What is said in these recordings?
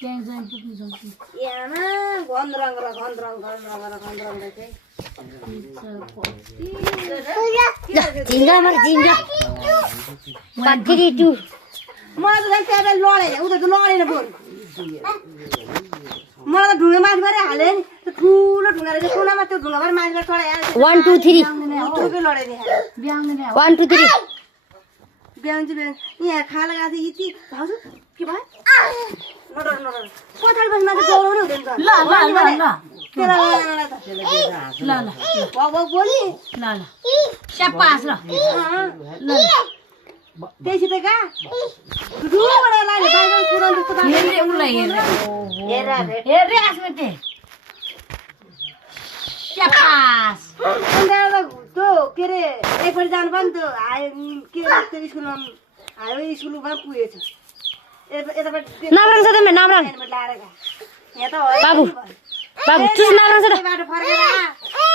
त्यहाँ जान पुग्नु सक्छ यामा गन्द्रङ चाहिँ झिङ्गा मर झिङ्गा पाखरी टु मलाई त झन् त्यहाँ लडेन उता त लडेन बोल मलाई त ढुङ्गा माथिबाटै हाल्यो नि त्यो ठुलो ढुङ्गा रहेछ कुनामा त्यो ढुङ्गाबाट माथिबाट चढाइहाल्छ 1 2 3 उठोकै लडाइदिए ब्याउने 1 2 3 बिहान यहाँ खाला गएको थियो यति भाउजू के भयो नडर पछाडि बस्नु माथि दौडाउनु हुँदैन त ल बोली ल स्यापास ल त्यसै त कहाँ ठुलोबाट लाग्यो बाहिर पुरानो जस्तो हेर्ने उसलाई हेर्ने आस्मिते स्यापास अन्त त्यो के अरे एकपल्ट जानु पर्यो नि त्यो के अरे त्यो स्कुलमा हाइवे स्कुलमा पुगेछ यताबाट नाब्राङ छ तिम्रो नाब्राङ यहाँ त बाबु बाबु तुस नाब्राङ छ त बाटो फर्केर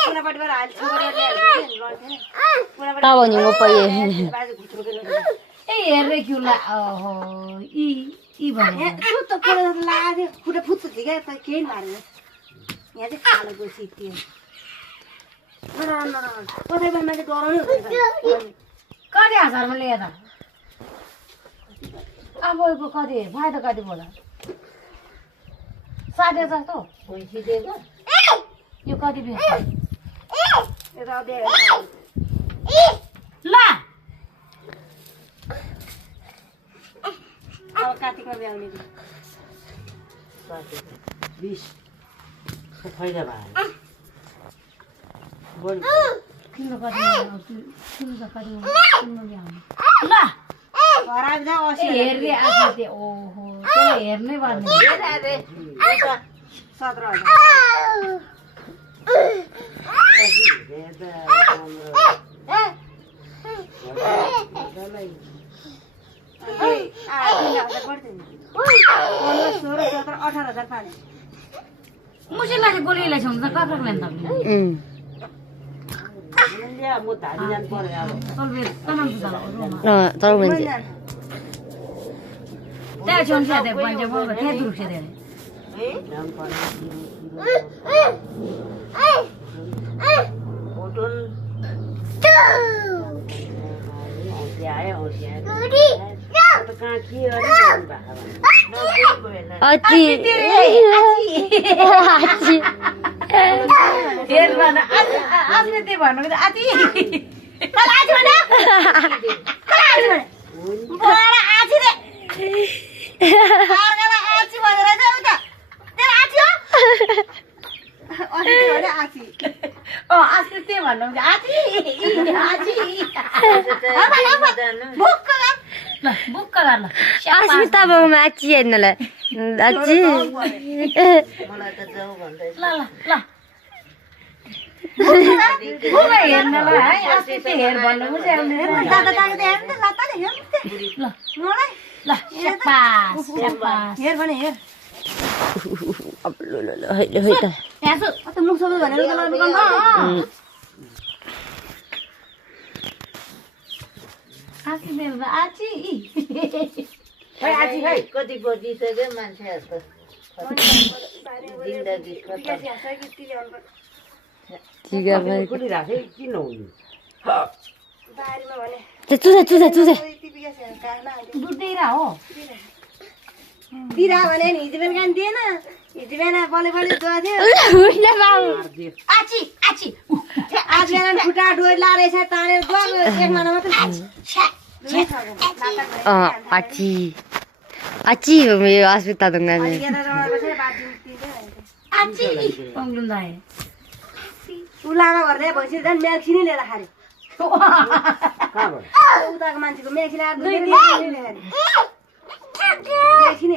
पुरापट्टिबाट हाली तब नि म पय ए हेर्ने कि उसलाई ओहो ई भने त पढेर लाग्यो खुट्टा फुत्छ क्या त केही मारेन यहाँ चाहिँ खालो गएपछि त्यो पछाडि मान्छे डराउनु कति हजारमा लिएर त अब कति फाइदा कति बोला 7,000 जस्तो यो कति बेच ल अब कार्तिकमा ब्याउने 20 फाइदा भयो तिम्रो कति तिम्रो कति तिम्रो ब्याउने ल घर आइदा हेर्ने आएको थियो ओहो त्यसलाई हेर्नै पर्ने 18,000 पाने मुसीलाई गोली ल्याउँछ त कक्क ल्याउँ त म धारी जानु पर्यो अब तलबेर तनाम छ तर हुन्छ त्यहाँ छन् छ त्यहाँ बन्छ म त्यहाँ दुख छ त्यहाँ जानु पर्यो होटल आयो त कहाँ के अति हेर्न आजले त्यही भन्नु त आती आजले त्यही भन्नु बुक गर ल अस्मिता बाबुमा आची हेर्नलाई आची मलाई त जाऊ भन्दै ल हेर्नलाई है अस्ति चाहिँ हेर भन्नु ल हेर भने हेर अब ल हैले है त अत मुख सबै भनेर आची बेल आची आजी है कति बजिसक्यो मान्छेहरूको जिन्दगी खोलिरहेको किन हुनु चुजा दुध दिइरा हो दिरा भने नि हिजो बिहान दिएन हिजो बिहान बले दुवा थियो आची आज बिहान खुट्टा डोर लाएर तानेर दुवाको एक महिना मात्रै आची मेरो अस्मिता दङ्गा उलामा घरले भइसक्यो झन् म्याक्सी नै लिएर खारे उताको मान्छेको म्याक्सी ल्याएर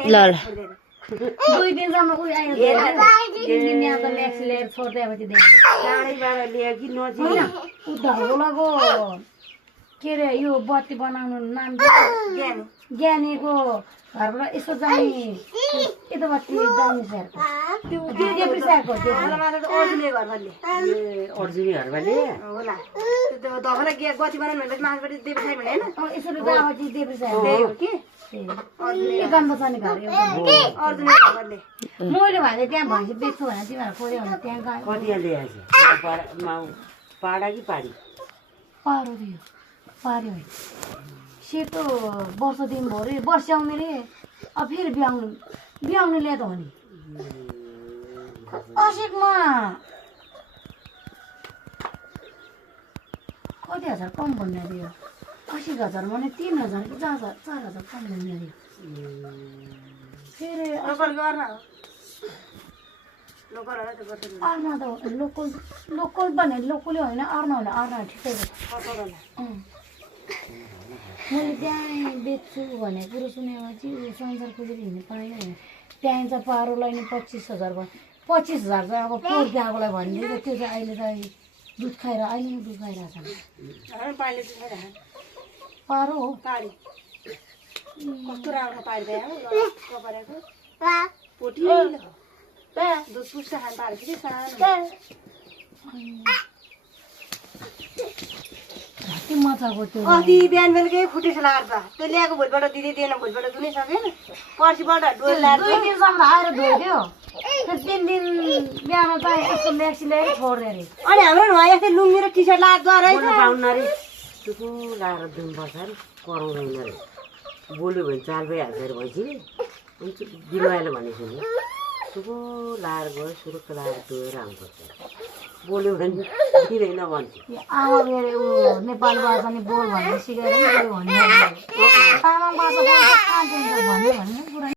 ल दुई दिनसम्म उयो आयो 3 दिन यहाँ त म्याक्सी ल्याएर छोड्दैपछि टाढैबाट ल्यायो कि नजिक उधरको के अरे यो बत्ती बनाउनु नाम ज्ञानीको घरबाट यसो जाने यता बत्ती जाने सरको अर्जुनी घरबाले होला त्यो दखला बत्ती बनाउनु भने माथिबाट देवी साई भने होइन यसरी गएपछि देब्रे साहेब त्यही हो कि बेच्थे एकान्त छ नि घर एउटा अर्जुन खबरले मैले भने त्यहाँ भैँसी बेच्छु भने तिमीहरू खोल्यो भने त्यहाँ गयो कति ल्याएछ पाडा कि पाडी पारो दियो पार्यो सेतो वर्ष दिन भयो अरे वर्ष्याउने रे अब फेरि बिहाउने ल्याएको हो नि असिकमा कति हजार कम भन्ने दियो 80,000 भने 3,000 कि 4,000 कम भन्ने दियो फेरि अर्ना त लोकल भने लोकलै होइन अर्ना ठिकै छ मैले त्यहाँ बेच्छु भन्ने कुरो सुनेपछि संसार खोजेर हिँड्नु पाएन त्यहाँ चाहिँ पारोलाई नि 25,000 भयो 25,000 चाहिँ अब पोहोर गएकोलाई भनिदियो त्यो चाहिँ अहिले चाहिँ दुध खाएर अहिले पनि दुध खाइरहेको छ पारो हो पाडी कस्तो राम्रो पारिदियो पोटी दुध पुस्छ खानु पारेको थियो सानो घाँटी मजाको त्यो अस्ति बिहान बेलुकै फुटेछ लाग्छ त्यो ल्याएको भोलिबाट दिदी दिएन भोलिबाट दुनै सकेन पर्सिबाट डोल ल्याएर 2 दिनसम्म आएर धोइदियो त्यो 3 दिन बिहान चाहिँ यस्तो म्याक्सी ल्याएर छोड्यो अरे अनि हाम्रो नुहाई यस्तै लुङ्गी र टी सर्ट लाग्दो रहेछ पाउन रे त्यो लाएर दिनुपर्छ अरे कराउँदैन रे बोल्यो भने चाल भइहाल्छ अरे भैँसी अनि बिरुवाले भनेको नि सुको लाएर गयो सुरुक्क लाएर धोएर आउनुपर्छ बोल्यो भने दिँदैन भन्छ आमा मेरो ऊ नेपाली भाषा नि बोल भन्ने सिकाएर नि भन्ने तामाङ भाषा भन्ने कुरा